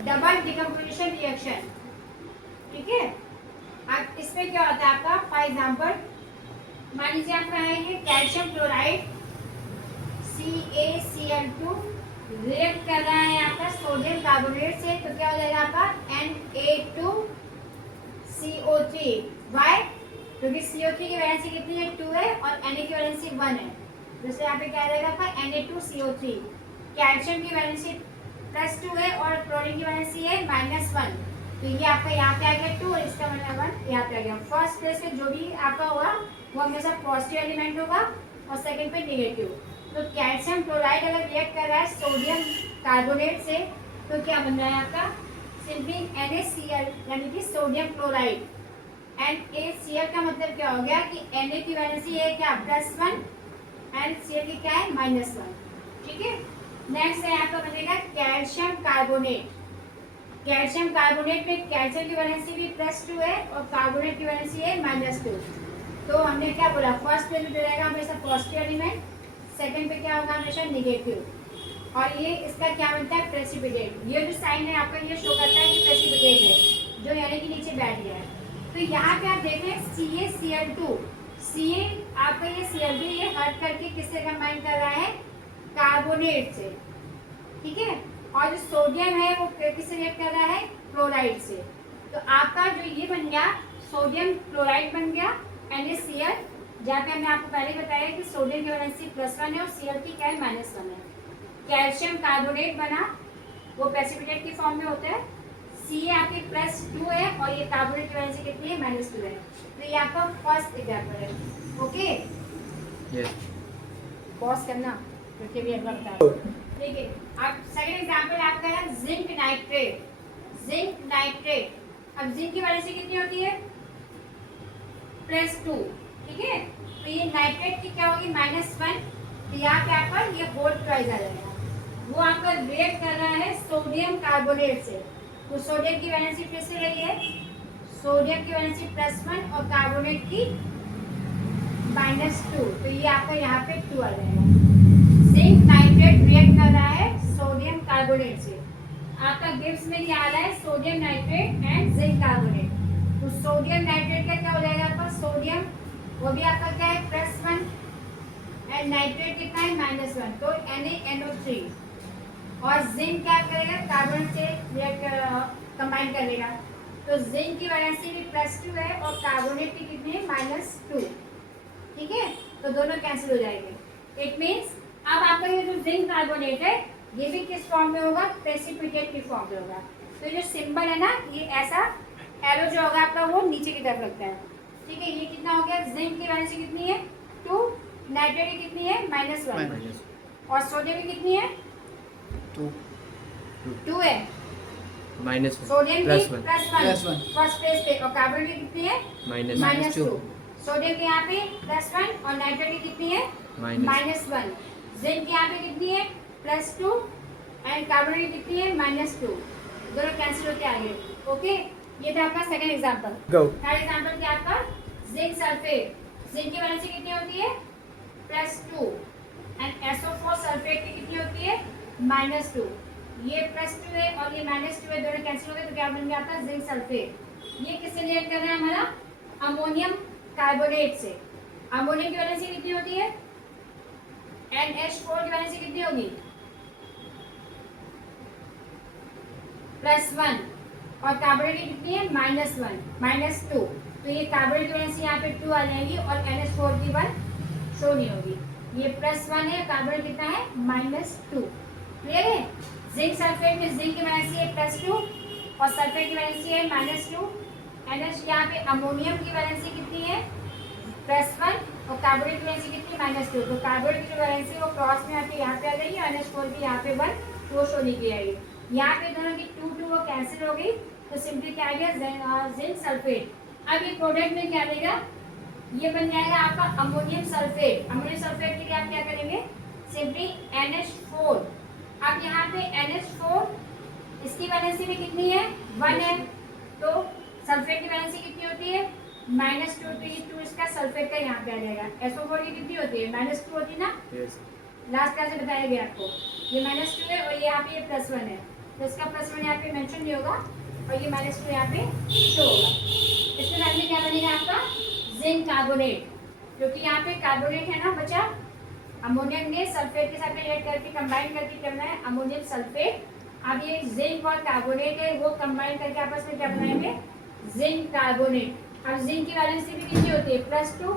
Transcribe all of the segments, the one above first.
Double decomposition reaction, ठीक है। अब इसमें क्या होता है आपका, फॉर एग्जाम्पल मान लीजिए आपका है ये कैल्शियम क्लोराइड CaCl2 रिएक्ट कर रहा है आपका सोडियम कार्बोनेट से, तो क्या हो जाएगा आपका Na2CO3। वाई? क्योंकि CO3 की वैलेंसी कितनी है, 2 है, और Na की वैलेंसी 1 है, जैसे यहाँ पे क्या रहेगा आपका Na2CO3। कैल्शियम की वैलेंसी +2 है और क्लोरीन की वैलेंसी है -1, तो ये आपका यहाँ पे आ गया 2 और इसका मतलब 1 यहाँ पे आ गया। फर्स्ट प्लेस पे जो भी आपका होगा वो हमेशा पॉजिटिव एलिमेंट होगा और सेकंड पे नेगेटिव। तो कैल्शियम क्लोराइड अगर रिएक्ट कर रहा है सोडियम कार्बोनेट से, तो क्या बन रहा है आपका सिंपली NaCl यानी कि सोडियम क्लोराइड। NaCl का मतलब क्या हो गया कि Na की वैलेंसी है क्या +1 एंड Cl की क्या है -1, ठीक है। नेक्स्ट है आपका बनेगा कैल्शियम कार्बोनेट। कैल्शियम कार्बोनेट में कैल्शियम की वैलेंसी भी +2 है और कार्बोनेट की वैलेंसी है -2। तो हमने क्या बोला, फर्स्ट पे जो रहेगा हमेशा पॉजिटिव एलिमेंट, सेकंड पे क्या होगा हमेशा नेगेटिव, और ये इसका क्या बनता है प्रेसिपिटेट। ये जो साइन है आपका ये शो करता है कि प्रेसिपिटेट है जो यानी कि नीचे बैठ गया है। तो यहाँ पे आप देख रहे हैं CaCl2, Ca आपका ये Cl2 ये हट करके किससे कंबाइन कर रहा है, कार्बोनेट से, ठीक है। और जो सोडियम है वो किससे रिएक्ट कर रहा है, क्लोराइड से। तो आपका जो ये बन गया सोडियम क्लोराइड बन गया NaCl, जहाँ पे हमने आपको पहले बताया कि सोडियम की वैलेंसी +1 है और Cl की क्या है -1 है। कैल्शियम कार्बोनेट बना, वो प्रेसिपिटेट की फॉर्म में होता है। Ca आपकी +2 है और ये कार्बोनेट की वैलेंसी कितनी है -2 है। तो ये आपका फर्स्ट एग्जाम्पल है, ओके। पॉज करना क्योंकि भी अगला बता दो, ठीक है। अब सेकंड एग्जांपल आपका है जिंक नाइट्रेट। जिंक नाइट्रेट, अब जिंक की वैलेंसी कितनी होती है +2, ठीक है। तो ये नाइट्रेट की क्या होगी -1, तो यहाँ पे आपका ये बोल्ड प्राइस आ जाएगा। वो आपका रिएक्ट कर रहा है सोडियम कार्बोनेट से, तो सोडियम की वैलेंसी फिर से रही है, सोडियम की वैलेंसी +1 और कार्बोनेट की -2, तो ये आपका यहाँ पे 2 आ जाएगा। जिंक नाइट्रेट रिएक्ट कर रहा है सोडियम कार्बोनेट से। आपका गिब्स में क्या आ रहा है sodium nitrate and zinc carbonate. तो सोडियम नाइट्रेट का क्या हो जाएगा आपका, सोडियम वो भी आपका क्या है +1 एंड नाइट्रेट कितना है -1, तो NaNO3। और जिंक क्या करेगा, कार्बन से रिएक्ट कंबाइन कर लेगा, तो जिंक की वैलेंसी भी +2 है और कार्बोनेट की कितनी है -2, ठीक है। तो दोनों कैंसिल हो जाएंगे। इट मीन्स अब आपका ये जो जिंक कार्बोनेट है ये भी किस फॉर्म में होगा, प्रेसिपिटेट की फॉर्म में होगा। तो ये जो सिंबल है ना, ये ऐसा एरो जो होगा आपका वो नीचे की तरफ लगता है, ठीक है। ये कितना हो गया, जिंक की वैलेंसी कितनी है 2, नाइट्रेट की कितनी है -1, और सोडियम की कितनी है 2 है, सोडियम की +1 फर्स्ट प्लेस पे, और कार्बन की कितनी है -2। सोडियम की यहाँ पे +1 और नाइट्रेट की कितनी है -1। जिंक की यहाँ पे कितनी है +2 एंड कार्बन की कितनी है -2, दोनों कैंसिल होते आ गए, ओके। ये था आपका सेकंड एग्जांपल। थर्ड एग्जांपल क्या आपका, जिंक सल्फेट। जिंक की वैलेंसी कितनी होती है +2 एंड SO4 सल्फेट की कितनी होती है -2। ये +2 है और ये -2 है, दोनों कैंसिल हो गए, तो क्या बन गया आपका जिंक सल्फेट। ये किससे रिएक्ट कर रहा है हमारा, अमोनियम कार्बोनेट से। अमोनियम की वैलेंसी कितनी होती है NH4 की वैलेंसी कितनी होगी +1 और कार्बोनेट की कितनी है -1 -2, तो ये कार्बोनेट की वैलेंसी यहाँ पे 2 आ जाएगी और NH4 की 1 शो नहीं होगी। ये +1 है, कार्बोनेट कितना है -2, क्लियर है। जिंक सल्फेट में जिंक की वैलेंसी है +2 और सल्फेट की वैलेंसी है -2। NH यहाँ पे अमोनियम की वैलेंसी कितनी है +1 और कार्बोनेट की वैलेंसी कितनी -2, तो कार्बोनेट की वैलेंसी वो क्रॉस में आके यहाँ पे आ जाएगी, NH4 की यहाँ पे 1 वो शो नहीं की जाएगी। यहाँ पे दोनों की 2 वो कैंसिल हो गई, तो सिंपली क्या आ गया जिंक सल्फेट। अब ये प्रोडक्ट में क्या देगा, ये बन जाएगा आपका अमोनियम सल्फेट। अमोनियम सल्फेट के लिए आप क्या करेंगे, सिंपली NH4। अब यहाँ पे NH4 इसकी वैलेंसी भी कितनी है 1 है, तो सल्फेट की वैलेंसी कितनी होती है -2, तो ये 2 इसका सल्फेट का यहाँ पे आ जाएगा। SO4 की कितनी होती है -2 होती है ना, लास्ट क्लास में बताया गया आपको, ये -2 है और ये यहाँ पे ये +1 है, तो इसका +1 यहाँ पे मेंशन नहीं होगा और ये -2 यहाँ पे शो होगा। इसके बाद में क्या बनेगा आपका जिंक कार्बोनेट, क्योंकि यहाँ पे कार्बोनेट है ना बचा, अमोनियम ने सल्फेट के साथ में रिएक्ट करके कंबाइन करके करना है अमोनियम सल्फेट। अब ये जिंक और कार्बोनेट है वो कंबाइन करके आपस में क्या बनाएंगे जिंक कार्बोनेट। अब जिंक की वैलेंसी भी कितनी होती है +2,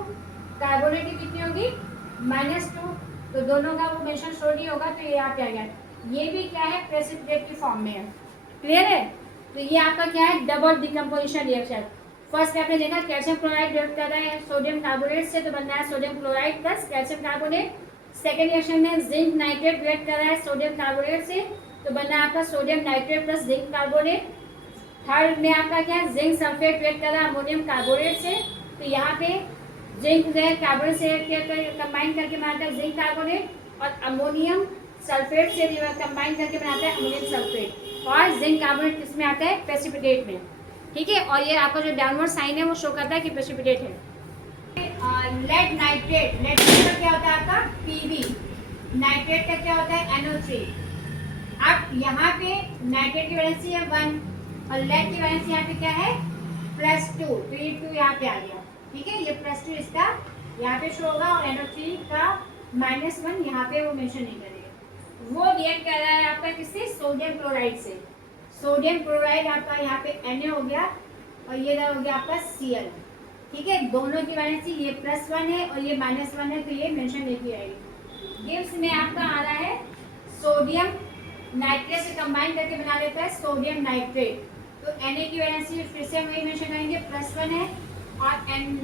कार्बोनेट की कितनी होगी -2, तो दोनों का वो मेंशन शो नहीं होगा, तो ये यहाँ पे आ गया। ये भी क्या है प्रेसिपिटेट की फॉर्म में है, क्लियर है। तो ये आपका क्या है डबल डिकम्पोजिशन रिएक्शन। फर्स्ट आपने देखा कैल्शियम क्लोराइड रिएक्ट कर रहा है सोडियम कार्बोनेट से, तो बन रहा है sodium chloride plus calcium carbonate. Second reaction में जिंक नाइट्रेट रिएक्ट कर रहा है सोडियम कार्बोनेट से, तो बन रहा है आपका sodium nitrate plus zinc carbonate. Third में आपका क्या है जिंक सल्फेट रिएक्ट कर रहा है अमोनियम कार्बोनेट से, तो यहाँ पे जिंक जो है कार्बोनेट से कंबाइन करके बनाता है जिंक कार्बोनेट, और अमोनियम सल्फेट से कंबाइन करके बनाता है अमोनियम सल्फेट, और जिंक कार्बोनेट किसमें आता है प्रेसिपिटेट में, ठीक है। और ये आपका जो डाउनवर्ड साइन है वो शो करता है कि प्रेसिपिटेट है। लेड नाइट्रेट, लेड का क्या होता है आपका Pb, नाइट्रेट का क्या होता है NO3। अब यहाँ पे नाइट्रेट की वैलेंसी है 1 और लेड की वैलेंसी यहाँ पे क्या है +2, तो ये 2 यहाँ पे आ गया, ठीक है। ये +2 इसका यहाँ पे शो होगा और NO3 का -1 यहाँ पे वो मेंशन नहीं करेगा। वो रिएक्ट कर रहा है आपका किससे सोडियम क्लोराइड से, सोडियम क्लोराइड आपका यहाँ पे Na हो गया और ये हो गया आपका Cl, ठीक है। दोनों की वैलेंसी ये +1 है और ये -1 है, तो ये मेंशन नहीं किया जाएगी। गिब्स में आपका आ रहा है सोडियम नाइट्रेट से कंबाइन करके बना लेता है सोडियम नाइट्रेट, तो Na की वैलेंसी फिर से वही मेंशन करेंगे +1 है और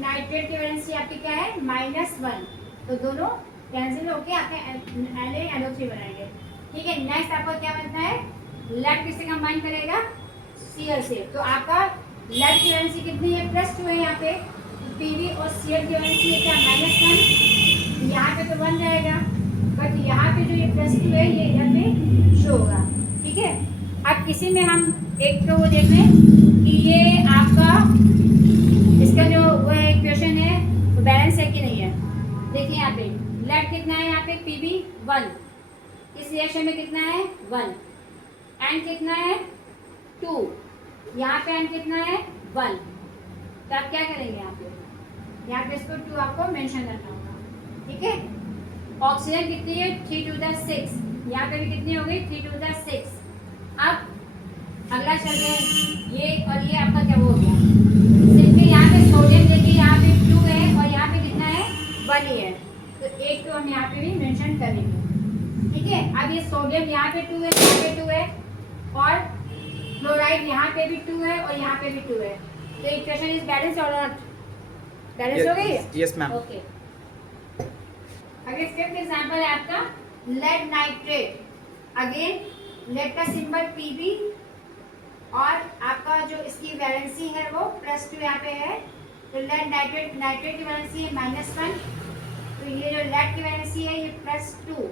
नाइट्रेट की वैलेंसी आपकी क्या है -1, तो दोनों कैंसिल होके आपके NaNO3 बनाएंगे, ठीक है। नेक्स्ट आपका क्या बनता है लेड किससे कंबाइन करेगा Cl से, तो आपका लेड की वैलेंसी कितनी है +2 है यहाँ पे, Pb और Cl की वैलेंसी है क्या -1, यहाँ पे तो 1 रहेगा, बट यहाँ पे जो ये +2 है ये यहाँ पे शो होगा, ठीक है। अब किसी में हम एक तो वो देख लें कि ये आपका इसका जो वो है इक्वेशन है वो बैलेंस है कि नहीं है। देखिए यहाँ पे लेड कितना है यहाँ पे Pb 1, इस रिएक्शन में कितना है 1, N कितना है 2, यहाँ पे N कितना है 1, तो आप क्या करेंगे यहाँ पे इसको 2 आपको मेंशन करना होगा, ठीक है। ऑक्सीजन कितनी है 3 to the 6, यहाँ पे भी कितनी हो गई 3 to the 6। अब अगला चल रहे हैं ये और ये आपका क्या हो गया, सिर्फ यहाँ पे सोडियम देखिए यहाँ पे 2 है और यहाँ पे कितना है 1 ही है, तो एक तो हम यहाँ पे भी मेंशन करेंगे, ठीक है। अब ये सोडियम यहाँ पे 2 है, यहाँ पे 2 है, और क्लोराइड यहाँ पे भी 2 है और यहाँ पे भी 2 है, तो इक्वेशन इज बैलेंस और नॉट बैलेंस हो गई। Yes ma'am. ओके, अगले फिफ्थ एग्जांपल है आपका लेड नाइट्रेट। अगेन लेड का सिंबल Pb और आपका जो इसकी वैलेंसी है वो +2 यहाँ पे है, तो लेड नाइट्रेट की वैलेंसी है -1, तो ये जो लेड की वैलेंसी है ये +2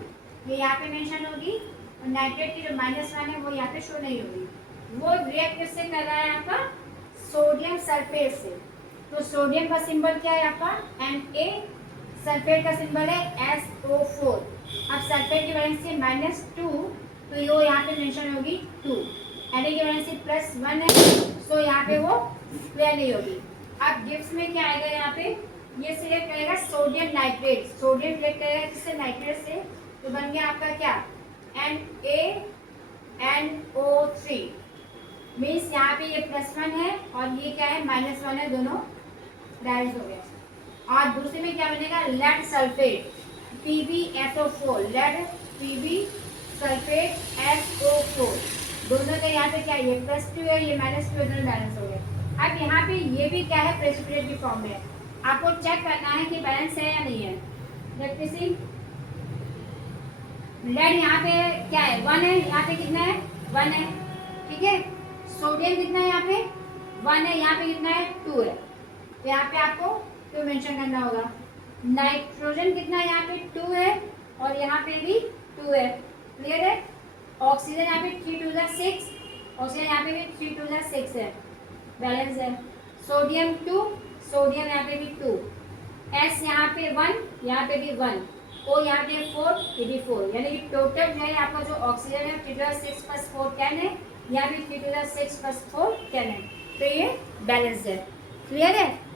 ये यहाँ पे मेंशन होगी, और नाइट्रेट की जो -1 है वो यहाँ पे शो नहीं होगी। वो रिएक्ट किससे कर रहा है आपका सोडियम सल्फेट से, तो सोडियम का सिंबल क्या है आपका Na, सल्फेट का सिंबल है SO4। अब सल्फेट की वैलेंसी -2, तो ये यहाँ पे मेंशन होगी 2, Na की वैलेंसी +1 है, सो यहाँ पे वो क्लियर नहीं होगी। अब गिब्स में क्या आएगा यहाँ पे ये सिलेक्ट करेगा सोडियम नाइट्रेट, सोडियम सिलेक्ट करेगा किससे नाइट्रेट से, तो बन गया आपका क्या NaNO3, मीन्स यहाँ पे ये +1 है और ये क्या है -1 है, दोनों बैलेंस हो गया। और दूसरे में क्या बनेगा lead sulphate PbSO4, lead Pb sulphate SO4, दोनों का यहाँ पे क्या है ये +2 है ये -2 दोनों बैलेंस हो गए। अब यहाँ पे ये भी क्या है प्रेसिपिटेट की फॉर्म में, आपको चेक करना है कि बैलेंस है या नहीं है। देखते सी लेड यहाँ पे क्या है 1 है, यहाँ पे कितना है 1 है, ठीक है। सोडियम कितना है यहाँ पे 1 है, यहाँ पे कितना है 2 है, तो यहाँ पे आपको तो मेंशन करना होगा। नाइट्रोजन कितना है यहाँ पे 2 है और यहाँ पे भी 2 है, क्लियर है। ऑक्सीजन यहाँ पे 3 to the 6, ऑक्सीजन यहाँ पे भी 3 to the 6 है, बैलेंस है। सोडियम 2, सोडियम यहाँ पे भी 2, S यहाँ पे 1, यहाँ पे भी 1, O यहाँ पे 4, ये भी 4, यानी कि टोटल जो है आपका जो ऑक्सीजन है 3 to the 6 + 4 10 है, यहाँ भी 3 टू 6 प्लस 4 10 है, तो ये बैलेंस है। क्लियर है?